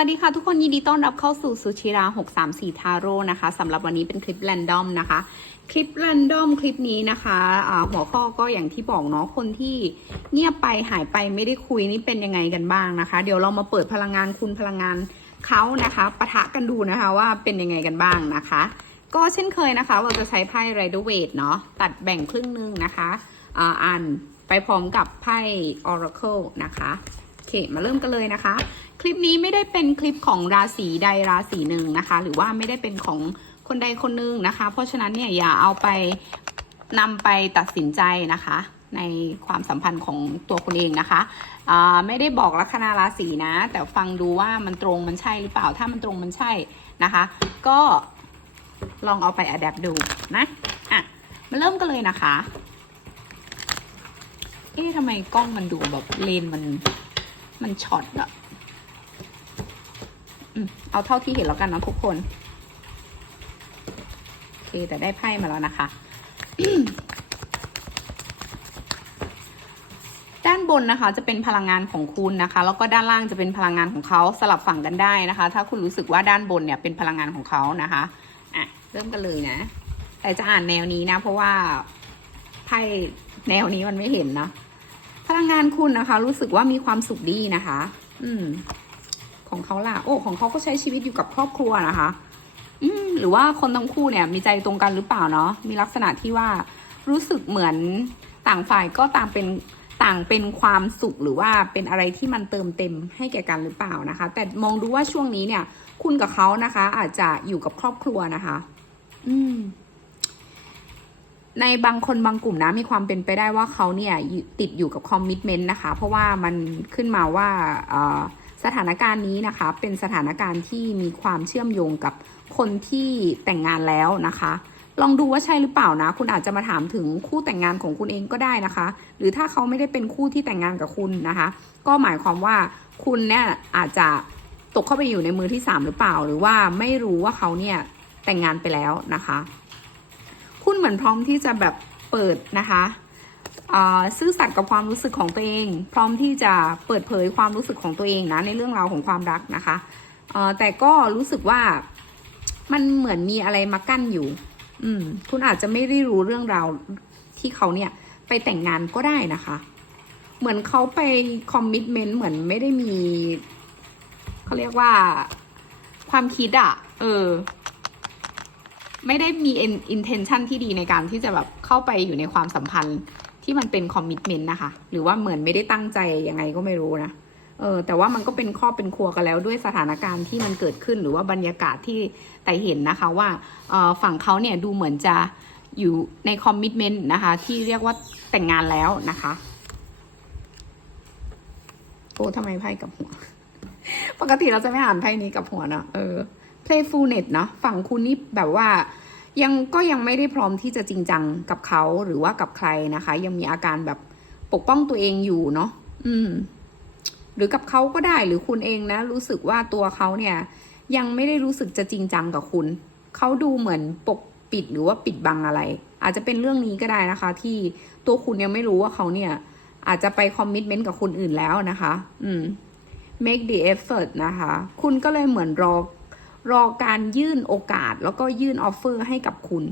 วัสดีค่ะทุกคนยินดีต้อนรับเข้าสู่สุชิรา 634 ทาโร่นะคะสำหรับวันนี้เป็นคลิปแรนดอมนะคะ คลิปแรนดอมคลิปนี้นะคะอ่าหัวข้อก็อย่างที่บอกเนาะคนที่เงียบไปหายไปไม่ได้คุยนี่เป็นยังไงกันบ้างนะคะ เดี๋ยวเรามาเปิดพลังงานคุณพลังงานเขานะคะปะทะกันดูนะคะว่าเป็นยังไงกันบ้างนะคะ ก็เช่นเคยนะคะ เราจะใช้ไพ่ไรเดอร์เวทเนาะตัดแบ่งครึ่งหนึงนะคะอ่าอ่านไปพร้อมกับไพ่ Oracle นะคะ เค มาเริ่มกันเลยนะคะ คลิปนี้ไม่ได้เป็นคลิปของราศีใดราศีหนึ่งนะคะ หรือว่าไม่ได้เป็นของคนใดคนหนึ่งนะคะ เพราะฉะนั้นเนี่ยอย่าเอาไปนำไปตัดสินใจนะคะ ในความสัมพันธ์ของตัวคุณเองนะคะไม่ได้บอกลัคนาราศีนะ แต่ฟังดูว่ามันตรงมันใช่หรือเปล่าถ้ามันตรงมันใช่นะคะ ก็ลองเอาไปอัดแอปดูนะอะมาเริ่มกันเลยนะคะ เอ๊ะทำไมกล้องมันดูแบบเลนมัน มันช็อตอะอเอาเท่าที่เห็นแล้วกันนะทุกคนโอเคแต่ได้ไพ่มาแล้วนะคะ ด้านบนนะคะจะเป็นพลังงานของคุณนะคะ แล้วก็ด้านล่างจะเป็นพลังงานของเขาสลับฝั่งกันได้นะคะ ถ้าคุณรู้สึกว่าด้านบนเนี่ยเป็นพลังงานของเขานะคะอะเริ่มกันเลยนะ แต่จะอ่านแนวนี้นะ เพราะว่าไพ่แนวนี้มันไม่เห็นนะ พลังงานคุณนะคะ รู้สึกว่ามีความสุขดีนะคะ อืม ของเขาล่ะ โอ้ ของเขาก็ใช้ชีวิตอยู่กับครอบครัวนะคะ อืม หรือว่าคนทั้งคู่เนี่ย มีใจตรงกันหรือเปล่าเนาะ มีลักษณะที่ว่ารู้สึกเหมือนต่างฝ่ายก็ต่างเป็นต่างเป็นความสุขหรือว่าเป็นอะไรที่มันเติมเต็มให้แก่กันหรือเปล่านะคะ แต่มองดูว่าช่วงนี้เนี่ย คุณกับเขานะคะ อาจจะอยู่กับครอบครัวนะคะ อืม ในบางคนบางกลุ่มนะมีความเป็นไปได้ว่าเขาเนี่ยติดอยู่กับคอมมิชเมนต์นะคะ เพราะว่ามันขึ้นมาว่าสถานการณ์นี้นะคะ เป็นสถานการณ์ที่มีความเชื่อมโยงกับคนที่แต่งงานแล้วนะคะ ลองดูว่าใช่หรือเปล่านะ คุณอาจจะมาถามถึงคู่แต่งงานของคุณเองก็ได้นะคะ หรือถ้าเขาไม่ได้เป็นคู่ที่แต่งงานกับคุณนะคะ ก็หมายความว่าคุณเนี่ยอาจจะตกเข้าไปอยู่ในมือที่สามหรือเปล่า หรือว่าไม่รู้ว่าเขาเนี่ยแต่งงานไปแล้วนะคะ คุณเหมือนพร้อมที่จะแบบเปิดนะคะซื่อสัตย์กับความรู้สึกของตัวเอง พร้อมที่จะเปิดเผยความรู้สึกของตัวเองนะในเรื่องราวของความรักนะคะแต่ก็รู้สึกว่ามันเหมือนมีอะไรมากั้นอยู่ อืม คุณอาจจะไม่ได้รู้เรื่องราวที่เขาเนี่ยไปแต่งงานก็ได้นะคะ เหมือนเขาไปคอมมิชเมนต์เหมือนไม่ได้มีเขาเรียกว่าความคิดอะเออ ไม่ได้มี intention ที่ดีในการที่จะแบบเข้าไปอยู่ในความสัมพันธ์ที่มันเป็น commitment นะคะ หรือว่าเหมือนไม่ได้ตั้งใจยังไงก็ไม่รู้นะเออแต่ว่ามันก็เป็นครอบเป็นครัวกันแล้วด้วยสถานการณ์ที่มันเกิดขึ้นหรือว่าบรรยากาศที่แต่เห็นนะคะว่าออฝั่งเขาเนี่ยดูเหมือนจะอยู่ใน commitment นะคะ ที่เรียกว่าแต่งงานแล้วนะคะโอ้ทำไมไพ่กับหัว ปกติเราจะไม่อ่านไพ่นี้กับหัวนะเออ playfulness เนอะฝั่งคุณนี่แบบว่ายังก็ยังไม่ได้พร้อมที่จะจริงจังกับเขาหรือว่ากับใครนะคะ ยังมีอาการแบบปกป้องตัวเองอยู่เนาะอืม หรือกับเขาก็ได้หรือคุณเองนะ รู้สึกว่าตัวเขาเนี่ย ยังไม่ได้รู้สึกจะจริงจังกับคุณ เขาดูเหมือนปกปิดหรือว่าปิดบังอะไร อาจจะเป็นเรื่องนี้ก็ได้นะคะ ที่ตัวคุณยังไม่รู้ว่าเขาเนี่ย อาจจะไปคอมมิชเมนต์กับคนอื่นแล้วนะคะ อืม make the effort นะคะ คุณก็เลยเหมือนรอ รอการยื่นโอกาสแล้วก็ยื่นออฟเฟอร์ให้กับคุณ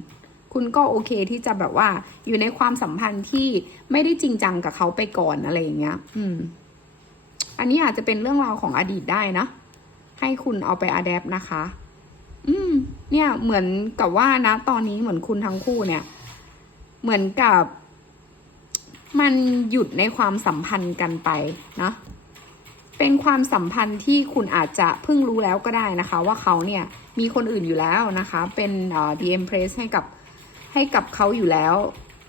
คุณก็โอเคที่จะแบบว่าอยู่ในความสัมพันธ์ที่ไม่ได้จริงจังกับเขาไปก่อนอะไรอย่างเงี้ย อืม อันนี้อาจจะเป็นเรื่องราวของอดีตได้นะ ให้คุณเอาไปอัดแอปนะคะ อืม เนี่ยเหมือนกับว่านะ ตอนนี้เหมือนคุณทั้งคู่เนี่ย เหมือนกับมันหยุดในความสัมพันธ์กันไปนะ เป็นความสัมพันธ์ที่คุณอาจจะเพิ่งรู้แล้วก็ได้นะคะ ว่าเขาเนี่ยมีคนอื่นอยู่แล้วนะคะ เป็นเอ่อ DM Press ให้กับให้กับเขาอยู่แล้ว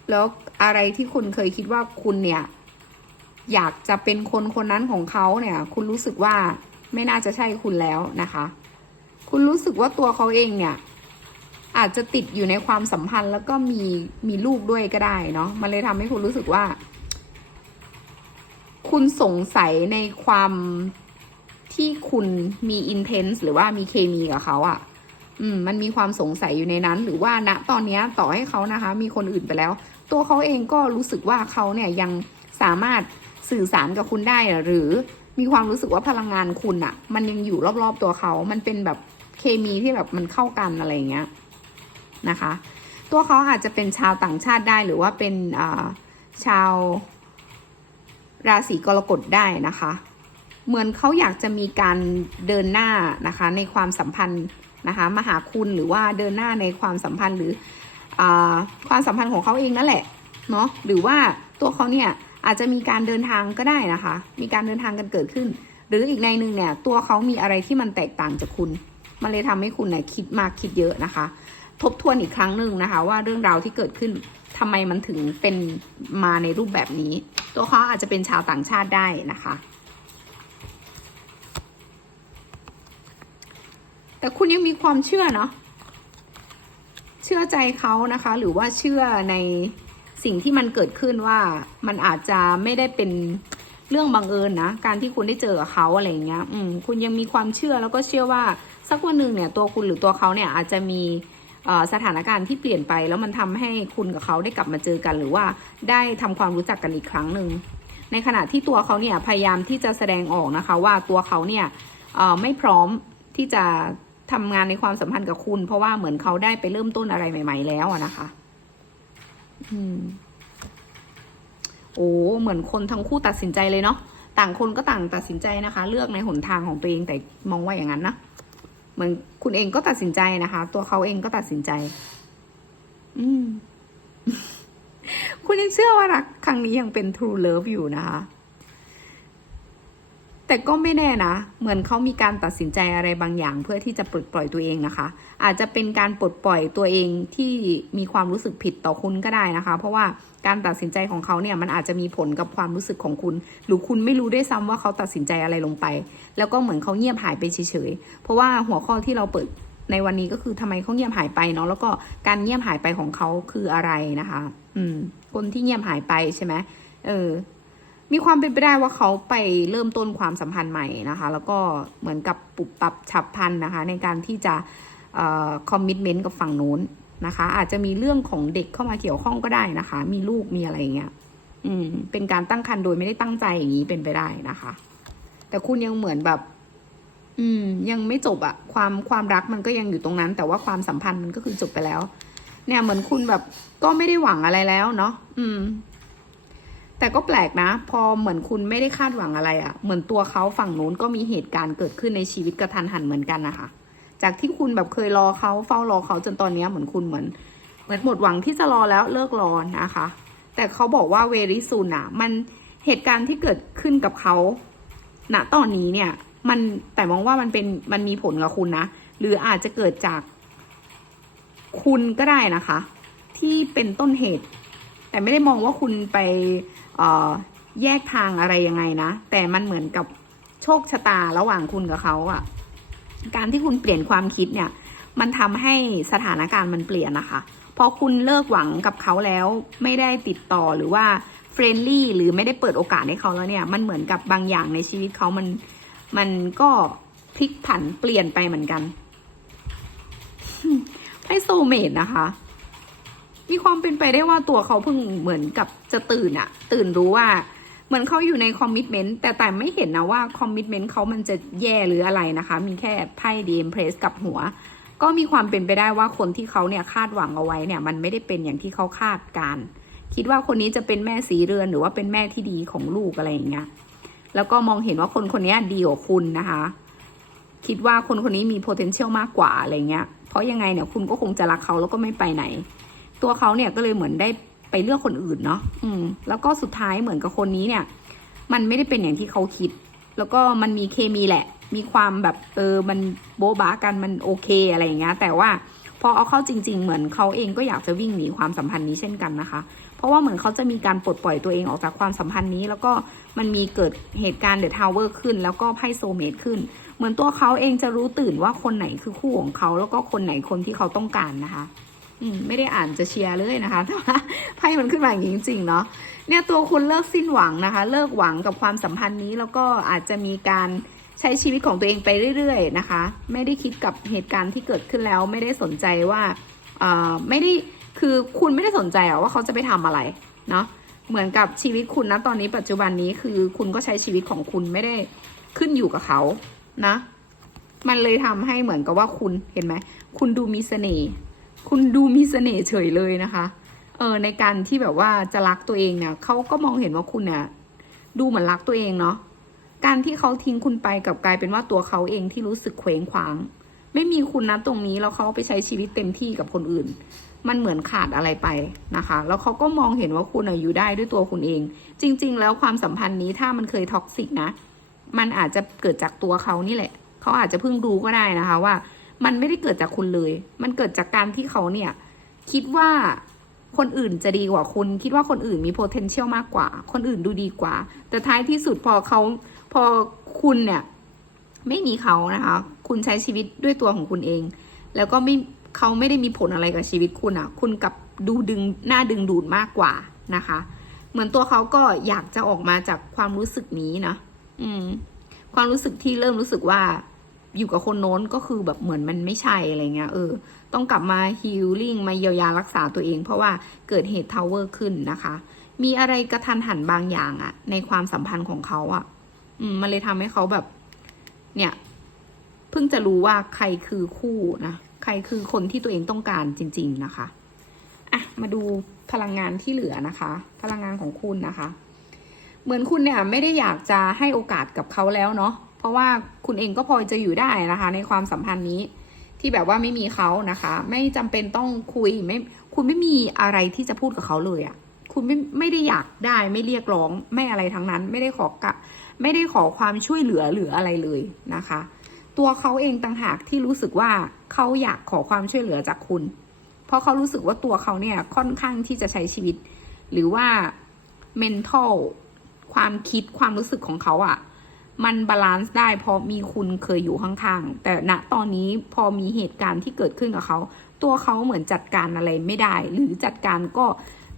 แล้วอะไรที่คุณเคยคิดว่าคุณเนี่ยอยากจะเป็นคนคนนั้นของเขาเนี่ย คุณรู้สึกว่าไม่น่าจะใช่คุณแล้วนะคะ คุณรู้สึกว่าตัวเขาเองเนี่ย อาจจะติดอยู่ในความสัมพันธ์แล้วก็มีมีลูกด้วยก็ได้เนาะมันเลยทำให้คุณรู้สึกว่า คุณสงสัยในความที่คุณมี intense หรือว่ามีเคมีกับเขาอะ่ะ อืม มันมีความสงสัยอยู่ในนั้น หรือว่าณตอนนี้ต่อให้เขานะคะ มีคนอื่นไปแล้ว ตัวเขาเองก็รู้สึกว่าเขาเนี่ยยังสามารถสื่อสารกับคุณได้หรือมีความรู้สึกว่าพลังงานคุณอะมันยังอยู่รอบๆตัวเขา มันเป็นแบบเคมีที่แบบมันเข้ากันอะไรเงี้ยนะคะ ตัวเขาอาจจะเป็นชาวต่างชาติได้หรือว่าเป็นอ่าชาว ราศีกรกฎได้นะคะ เหมือนเขาอยากจะมีการเดินหน้านะคะในความสัมพันธ์นะคะมาหาคุณหรือว่าเดินหน้าในความสัมพันธ์หรืออความสัมพันธ์ของเขาเองนั่นแหละเนาะหรือว่าตัวเขาเนี่ยอาจจะมีการเดินทางก็ได้นะคะ มีการเดินทางกันเกิดขึ้น หรืออีกในหนึ่งเนี่ยตัวเขามีอะไรที่มันแตกต่างจากคุณ มันเลยทำให้คุณเนี่ยคิดมากคิดเยอะนะคะ ทบทวนอีกครั้งหนึ่งนะคะ ว่าเรื่องราวที่เกิดขึ้น ทำไมมันถึงเป็นมาในรูปแบบนี้ ตัวเขาอาจจะเป็นชาวต่างชาติได้นะคะ แต่คุณยังมีความเชื่อเนาะเชื่อใจเขานะคะ หรือว่าเชื่อในสิ่งที่มันเกิดขึ้นว่ามันอาจจะไม่ได้เป็นเรื่องบังเอิญนะ การที่คุณได้เจอเขาอะไรอย่างเงี้ย อืม คุณยังมีความเชื่อแล้วก็เชื่อว่าสักวันหนึ่งเนี่ย ตัวคุณหรือตัวเขาเนี่ยอาจจะมี สถานการณ์ที่เปลี่ยนไป แล้วมันทำให้คุณกับเขาได้กลับมาเจอกัน หรือว่าได้ทำความรู้จักกันอีกครั้งหนึ่งในขณะที่ตัวเขาเนี่ยพยายามที่จะแสดงออกนะคะว่าตัวเขาเนี่ยไม่พร้อมที่จะทำงานในความสัมพันธ์กับคุณ เพราะว่าเหมือนเขาได้ไปเริ่มต้นอะไรใหม่ ๆ แล้วนะคะอืมโอ้เหมือนคนทั้งคู่ตัดสินใจเลยเนาะต่างคนก็ต่างตัดสินใจนะคะ เลือกในหนทางของตัวเองแต่มองว่าอย่างนั้นนะ เหมือนคุณเองก็ตัดสินใจนะคะ ตัวเขาเองก็ตัดสินใจ อืม คุณยังเชื่อว่ารักครั้งนี้ยังเป็น true love อยู่นะคะ แต่ก็ไม่แน่นะ เหมือนเขามีการตัดสินใจอะไรบางอย่างเพื่อที่จะปลดปล่อยตัวเองนะคะ อาจจะเป็นการปลดปล่อยตัวเองที่มีความรู้สึกผิดต่อคุณก็ได้นะคะ เพราะว่า การตัดสินใจของเขาเนี่ยมันอาจจะมีผลกับความรู้สึกของคุณ หรือคุณไม่รู้ด้วยซ้ำว่าเขาตัดสินใจอะไรลงไป แล้วก็เหมือนเขาเงียบหายไปเฉยๆ เพราะว่าหัวข้อที่เราเปิดในวันนี้ก็คือทำไมเขาเงียบหายไปเนาะแล้วก็การเงียบหายไปของเขาคืออะไรนะคะ อืม คนที่เงียบหายไปใช่ไหมเออ มีความเป็นไปได้ว่าเขาไปเริ่มต้นความสัมพันธ์ใหม่นะคะ แล้วก็เหมือนกับปรับปรับฉับพันนะคะ ในการที่จะคอมมิชเมนต์กับฝั่งนู้น นะคะ อาจจะมีเรื่องของเด็กเข้ามาเกี่ยวข้องก็ได้นะคะ มีลูกมีอะไรอย่างเงี้ย อืม เป็นการตั้งครรภ์โดยไม่ได้ตั้งใจอย่างนี้เป็นไปได้นะคะ แต่คุณยังเหมือนแบบ อืม ยังไม่จบอะความความรักมันก็ยังอยู่ตรงนั้น แต่ว่าความสัมพันธ์มันก็คือจบไปแล้ว เนี่ยเหมือนคุณแบบก็ไม่ได้หวังอะไรแล้วเนาะอืม แต่ก็แปลกนะ พอเหมือนคุณไม่ได้คาดหวังอะไรอะ่ะเหมือนตัวเขาฝั่งนู้นก็มีเหตุการณ์เกิดขึ้นในชีวิตกระทันหันเหมือนกันนะคะ จากที่คุณแบบเคยรอเขาเฝ้ารอเขาจนตอนนี้เหมือนคุณเหมือน เหมือนหมดหวังที่จะรอแล้วเลิกรอนะคะ แต่เขาบอกว่าเวริซูนอะมันเหตุการณ์ที่เกิดขึ้นกับเขาณตอนนี้เนี่ย มันแต่มองว่ามันเป็นมันมีผลกับคุณนะหรืออาจจะเกิดจากคุณก็ได้นะคะ ที่เป็นต้นเหตุ แต่ไม่ได้มองว่าคุณไปแยกทางอะไรยังไงนะ แต่มันเหมือนกับโชคชะตาระหว่างคุณกับเขาอะ การที่คุณเปลี่ยนความคิดเนี่ย มันทำให้สถานการณ์มันเปลี่ยนนะคะพอคุณเลิกหวังกับเขาแล้วไม่ได้ติดต่อหรือว่าเฟรนลี่หรือไม่ได้เปิดโอกาสให้เขาแล้วเนี่ย มันเหมือนกับบางอย่างในชีวิตเขามันมันก็พลิกผันเปลี่ยนไปเหมือนกันให้โซเมดนะคะ มีความเป็นไปได้ว่าตัวเขาเพิ่งเหมือนกับจะตื่นอะตื่นรู้ว่า เหมือนเขาอยู่ในคอมมิชเมนต์แต่แต่ไม่เห็นนะว่าคอมมิชเมนต์เขามันจะแย่หรืออะไรนะคะ มีแค่ไพ่ดีเอ็มเพรสกับหัว ก็มีความเป็นไปได้ว่าคนที่เขาเนี่ยคาดหวังเอาไว้เนี่ยมันไม่ได้เป็นอย่างที่เขาคาดการคิดว่าคนนี้จะเป็นแม่สีเรือนหรือว่าเป็นแม่ที่ดีของลูกอะไรอย่างเงี้ย แล้วก็มองเห็นว่าคนคนนี้ดีกว่าคุณนะคะ คิดว่าคนคนนี้มี potential มากกว่าอะไรเงี้ย เพราะยังไงเนี่ยคุณก็คงจะรักเขาแล้วก็ไม่ไปไหน ตัวเขาเนี่ยก็เลยเหมือนได้ ไปเลือกคนอื่นเนาะอืม แล้วก็สุดท้ายเหมือนกับคนนี้เนี่ย มันไม่ได้เป็นอย่างที่เขาคิด แล้วก็มันมีเคมีแหละ มีความแบบเออมันโบ๊ะบ้ากันมันโอเคอะไรอย่างเงี้ย แต่ว่าพอเอาเข้าจริง ๆ เหมือนเขาเองก็อยากจะวิ่งหนีความสัมพันธ์นี้เช่นกันนะคะ เพราะว่าเหมือนเขาจะมีการปลดปล่อยตัวเองออกจากความสัมพันธ์นี้ แล้วก็มันมีเกิดเหตุการณ์เดอะทาวเวอร์ขึ้น แล้วก็ไพ่โซเมดขึ้น เหมือนตัวเขาเองจะรู้ตื่นว่าคนไหนคือคู่ของเขา แล้วก็คนไหนคนที่เขาต้องการนะคะ อืมไม่ได้อ่านจะเชียร์เลยนะคะแต่ว่าไพ่มันขึ้นมาอย่างนี้จริงๆเนาะเนี่ยตัวคุณเลิกสิ้นหวังนะคะ เลิกหวังกับความสัมพันธ์นี้แล้วก็อาจจะมีการใช้ชีวิตของตัวเองไปเรื่อยๆนะคะ ไม่ได้คิดกับเหตุการณ์ที่เกิดขึ้นแล้ว ไม่ได้สนใจว่าเอ่อไม่ได้คือคุณไม่ได้สนใจอะว่าเขาจะไปทำอะไรเนาะเหมือนกับชีวิตคุณนะตอนนี้ปัจจุบันนี้คือคุณก็ใช้ชีวิตของคุณไม่ได้ขึ้นอยู่กับเขานะ มันเลยทำให้เหมือนกับว่าคุณเห็นไหม คุณดูมีเสน่ห์ คุณดูมีเสน่ห์เฉยเลยนะคะ เออในการที่แบบว่าจะรักตัวเองเนี่ยเขาก็มองเห็นว่าคุณเนี่ยดูเหมือนรักตัวเองเนาะการที่เขาทิ้งคุณไปกับกลายเป็นว่าตัวเขาเองที่รู้สึกเคว้งคว้าง ไม่มีคุณนะตรงนี้แล้วเขาไปใช้ชีวิตเต็มที่กับคนอื่น มันเหมือนขาดอะไรไปนะคะ แล้วเขาก็มองเห็นว่าคุณอะอยู่ได้ด้วยตัวคุณเอง จริง ๆ แล้วความสัมพันธ์นี้ถ้ามันเคยท็อกซิกนะ มันอาจจะเกิดจากตัวเขานี่แหละ เขาอาจจะเพิ่งรู้ก็ได้นะคะว่า มันไม่ได้เกิดจากคุณเลย มันเกิดจากการที่เขาเนี่ย คิดว่าคนอื่นจะดีกว่าคุณ คิดว่าคนอื่นมี potential มากกว่า คนอื่นดูดีกว่า แต่ท้ายที่สุดพอเขาพอคุณเนี่ย ไม่มีเขานะคะ คุณใช้ชีวิตด้วยตัวของคุณเอง แล้วก็ไม่เขาไม่ได้มีผลอะไรกับชีวิตคุณอะ่ะ คุณกับดูดึงหน้าดึงดูดมากกว่านะคะ เหมือนตัวเขาก็อยากจะออกมาจากความรู้สึกนี้นะอืม ความรู้สึกที่เริ่มรู้สึกว่า อยู่กับคนโน้นก็คือแบบเหมือนมันไม่ใช่อะไรเงี้ยเออ ต้องกลับมาฮิลลิ่งมาเยียวยารักษาตัวเอง เพราะว่าเกิดเหตุทาวเวอร์ขึ้นนะคะ มีอะไรกระทันหันบางอย่างอะในความสัมพันธ์ของเขาอะอืมมันเลยทำให้เขาแบบ เนี่ย เพิ่งจะรู้ว่าใครคือคู่นะใครคือคนที่ตัวเองต้องการจริง ๆนะคะอะมาดูพลังงานที่เหลือนะคะ พลังงานของคุณนะคะ เหมือนคุณเนี่ย ไม่ได้อยากจะให้โอกาสกับเขาแล้วเนาะ ราะว่าคุณเองก็พอจะอยู่ได้นะคะ ในความสัมพันธ์นี้ ที่แบบว่าไม่มีเขานะคะ ไม่จำเป็นต้องคุยไม่คุณไม่มีอะไรที่จะพูดกับเขาเลยอะ่ะคุณไม่ไม่ได้อยากได้ไม่เรียกร้องไม่อะไรทั้งนั้น ไม่ได้ขอกะไม่ได้ขอความช่วยเหลือหรืออะไรเลยนะคะ ตัวเขาเองต่างหากที่รู้สึกว่าเขาอยากขอความช่วยเหลือจากคุณ เพราะเขารู้สึกว่าตัวเขาเนี่ยค่อนข้างที่จะใช้ชีวิต หรือว่า mental ความคิดความรู้สึกของเขาอะ่ะ มันบาลานซ์ได้เพราะมีคุณเคยอยู่ข้างๆแต่ณตอนนี้พอมีเหตุการณ์ที่เกิดขึ้นกับเขา ตัวเขาเหมือนจัดการอะไรไม่ได้ หรือจัดการก็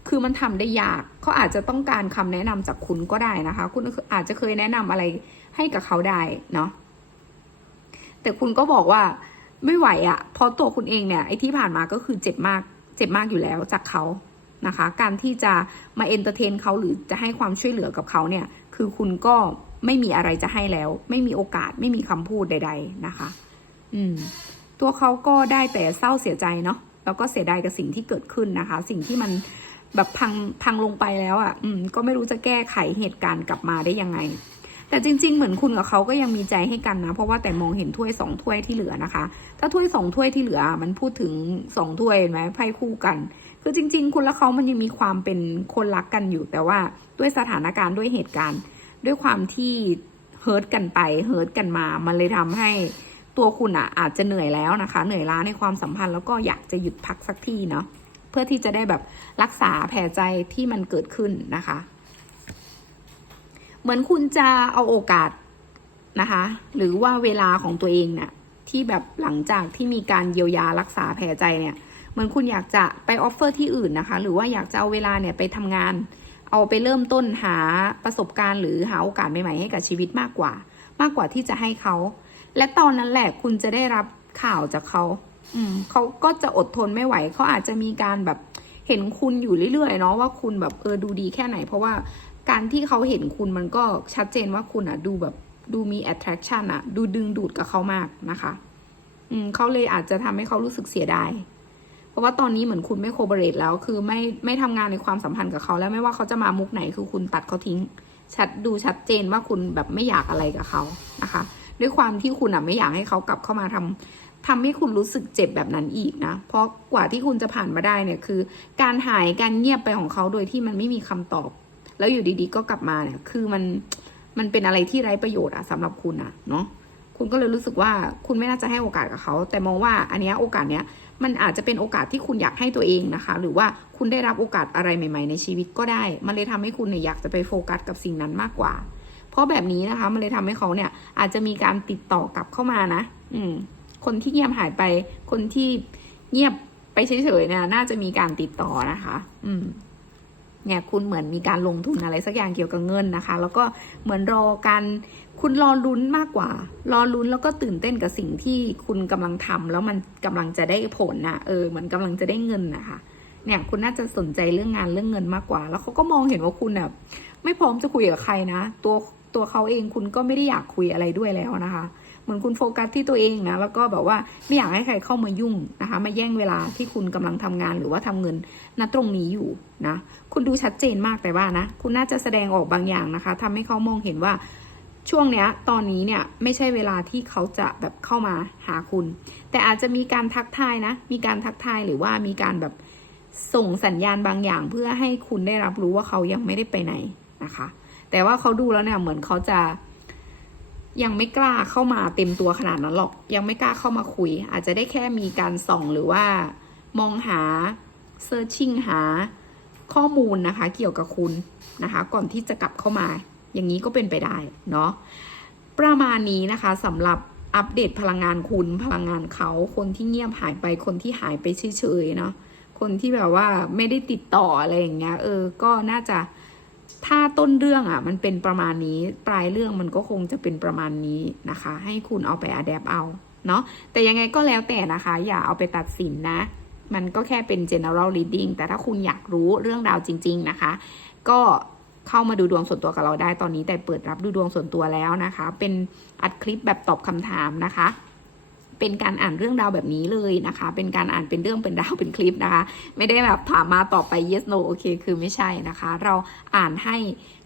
คือมันทำได้ยากเขาอาจจะต้องการคำแนะนำจากคุณก็ได้นะคะ คุณอาจจะเคยแนะนำอะไรให้กับเขาได้เนาะแต่คุณก็บอกว่าไม่ไหวอะ่ะเพราะตัวคุณเองเนี่ยไอ้ที่ผ่านมาก็คือเจ็บมากเจ็บมากอยู่แล้วจากเขานะคะ การที่จะมาเอนเตอร์เทนเขาหรือจะให้ความช่วยเหลือกับเขาเนี่ย คือคุณก็ ไม่มีอะไรจะให้แล้ว ไม่มีโอกาสไม่มีคำพูดใด ๆนะคะ อืม ตัวเขาก็ได้แต่เศร้าเสียใจเนาะแล้วก็เสียดายกับสิ่งที่เกิดขึ้นนะคะ สิ่งที่มันแบบพังพังลงไปแล้วอะ่ะ อืม ก็ไม่รู้จะแก้ไขเหตุการณ์กลับมาได้ยังไง แต่จริง ๆ เหมือนคุณกับเขาก็ยังมีใจให้กันนะ เพราะว่าแต่มองเห็นถ้วยสองถ้วยที่เหลือนะคะ ถ้าถ้วยสองถ้วยที่เหลือ มันพูดถึงสองถ้วยเห็นไหมไพ่คู่กัน คือจริง ๆ คุณและเขามันยังมีความเป็นคนรักกันอยู่ แต่ว่าด้วยสถานการณ์ด้วยเหตุการณ์ ด้วยความที่เฮิร์ตกันไปเฮิร์ตกันมา มันเลยทำให้ตัวคุณอะอาจจะเหนื่อยแล้วนะคะ เหนื่อยล้าในความสัมพันธ์แล้วก็อยากจะหยุดพักสักทีเนาะเพื่อที่จะได้แบบรักษาแผลใจที่มันเกิดขึ้นนะคะ เหมือนคุณจะเอาโอกาสนะคะ หรือว่าเวลาของตัวเองเนี่ยที่แบบหลังจากที่มีการเยียวยารักษาแผลใจเนี่ยเหมือนคุณอยากจะไปออฟเฟอร์ที่อื่นนะคะ หรือว่าอยากจะเอาเวลาเนี่ยไปทำงาน เอาไปเริ่มต้นหาประสบการณ์หรือหาโอกาสใหม่ๆให้กับชีวิตมากกว่า มากกว่าที่จะให้เขา และตอนนั้นแหละคุณจะได้รับข่าวจากเขาอืมเขาก็จะอดทนไม่ไหว เขาอาจจะมีการแบบเห็นคุณอยู่เรื่อยๆเนาะว่าคุณแบบเออดูดีแค่ไหน เพราะว่าการที่เขาเห็นคุณมันก็ชัดเจนว่าคุณอะดูแบบดูมี attraction อะดูดึงดูดกับเขามากนะคะ อืมเขาเลยอาจจะทำให้เขารู้สึกเสียดาย ราะว่าตอนนี้เหมือนคุณไม่โคเบเรตแล้ว คือไม่ไม่ทำงานในความสัมพันธ์กับเขา แล้วไม่ว่าเขาจะมามุกไหนคือคุณตัดเขาทิ้ง ชัดดูชัดเจนว่าคุณแบบไม่อยากอะไรกับเขานะคะ ด้วยความที่คุณอะไม่อยากให้เขากลับเข้ามาทำทำให้คุณรู้สึกเจ็บแบบนั้นอีกนะ เพราะกว่าที่คุณจะผ่านมาได้เนี่ยคือ การหายการเงียบไปของเขาโดยที่มันไม่มีคำตอบ แล้วอยู่ดีๆ ก็กลับมาเนี่ยคือมันมันเป็นอะไรที่ไร้ประโยชน์อะสำหรับคุณอะเนาะคุณก็เลยรู้สึกว่าคุณไม่น่าจะให้โอกาสกับเขา แต่มองว่าอันเนี้ยโอกาสเนี้ย มันอาจจะเป็นโอกาสที่คุณอยากให้ตัวเองนะคะ หรือว่าคุณได้รับโอกาสอะไรใหม่ ๆ ในชีวิตก็ได้ มันเลยทำให้คุณเนี่ยอยากจะไปโฟกัสกับสิ่งนั้นมากกว่า เพราะแบบนี้นะคะ มันเลยทำให้เขาเนี่ยอาจจะมีการติดต่อกลับเข้ามานะ อืม คนที่เงียบหายไป คนที่เงียบไปเฉยๆเนี่ยน่าจะมีการติดต่อนะคะ อืมเนี่ยคุณเหมือนมีการลงทุนอะไรสักอย่างเกี่ยวกับเงินนะคะ แล้วก็เหมือนรอการ คุณรอลุ้นมากกว่า รอลุ้นแล้วก็ตื่นเต้นกับสิ่งที่คุณกำลังทำแล้วมันกำลังจะได้ผลนะเออเหมือนกำลังจะได้เงินนะคะเนี่ยคุณน่าจะสนใจเรื่องงานเรื่องเงินมากกว่า แล้วเขาก็มองเห็นว่าคุณแบบไม่พร้อมจะคุยกับใครนะ ตัวตัวเขาเองคุณก็ไม่ได้อยากคุยอะไรด้วยแล้วนะคะ เหมือนคุณโฟกัสที่ตัวเองนะแล้วก็แบบว่าไม่อยากให้ใครเข้ามายุ่งนะคะ มาแย่งเวลาที่คุณกำลังทำงานหรือว่าทำเงินณตรงนี้อยู่นะ คุณดูชัดเจนมากแต่ว่านะ คุณน่าจะแสดงออกบางอย่างนะคะทำให้เขามองเห็นว่า ช่วงเนี้ยตอนนี้เนี่ยไม่ใช่เวลาที่เขาจะแบบเข้ามาหาคุณ แต่อาจจะมีการทักทายนะ มีการทักทายหรือว่ามีการแบบส่งสัญญาณบางอย่าง เพื่อให้คุณได้รับรู้ว่าเขายังไม่ได้ไปไหนนะคะ แต่ว่าเขาดูแล้วเนี่ยเหมือนเขาจะยังไม่กล้าเข้ามาเต็มตัวขนาดนั้นหรอก ยังไม่กล้าเข้ามาคุย อาจจะได้แค่มีการส่องหรือว่ามองหา searching หาข้อมูลนะคะ เกี่ยวกับคุณนะคะ ก่อนที่จะกลับเข้ามา อย่างนี้ก็เป็นไปได้เนาะประมาณนี้นะคะสำหรับอัปเดตพลังงานคุณพลังงานเขาคนที่เงียบหายไปคนที่หายไปเฉยๆเนาะคนที่แบบว่าไม่ได้ติดต่ออะไรอย่างเงี้ยเออก็น่าจะถ้าต้นเรื่องอะ มันเป็นประมาณนี้ปลายเรื่องมันก็คงจะเป็นประมาณนี้นะคะ ให้คุณเอาไปอัดแอปเอาเนาะแต่ยังไงก็แล้วแต่นะคะ อย่าเอาไปตัดสินนะ มันก็แค่เป็น general reading แต่ถ้าคุณอยากรู้เรื่องราวจริง ๆ นะคะ ก็ เข้ามาดูดวงส่วนตัวกับเราได้ตอนนี้ แต่เปิดรับดูดวงส่วนตัวแล้วนะคะ เป็นอัดคลิปแบบตอบคำถามนะคะ เป็นการอ่านเรื่องราวแบบนี้เลยนะคะ เป็นการอ่านเป็นเรื่องเป็นราวเป็นคลิปนะคะ ไม่ได้แบบถามมาตอบไป yes no โอเคคือไม่ใช่นะคะ เราอ่านให้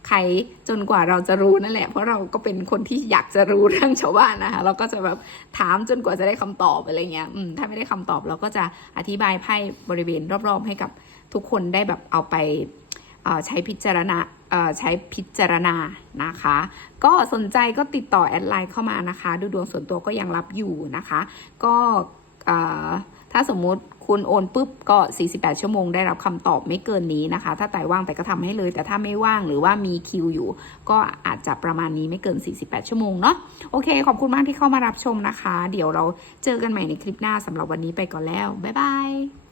ใครจนกว่าเราจะรู้นั่นแหละ เพราะเราก็เป็นคนที่อยากจะรู้เรื่องชาวบ้านนะคะ เราก็จะแบบถามจนกว่าจะได้คำตอบอะไรเงี้ยถ้าไม่ได้คำตอบเราก็จะอธิบายไพ่บริเวณรอบๆ ให้กับทุกคนได้แบบเอาไป ใช้พิจารณาเออใช้พิจารณานะคะ ก็สนใจก็ติดต่อแอดไลน์เข้ามานะคะ ดูดวงส่วนตัวก็ยังรับอยู่นะคะ ก็เอ่อถ้าสมมุติคุณโอนปุ๊บก็ 48 ชั่วโมงได้รับคำตอบไม่เกินนี้นะคะ ถ้าแต่ว่างแต่ก็ทำให้เลย แต่ถ้าไม่ว่างหรือว่ามีคิวอยู่ ก็อาจจะประมาณนี้ไม่เกิน 48 ชั่วโมงเนาะโอเค ขอบคุณมากที่เข้ามารับชมนะคะ เดี๋ยวเราเจอกันใหม่ในคลิปหน้าสำหรับวันนี้ไปก่อนแล้ว บ๊ายบาย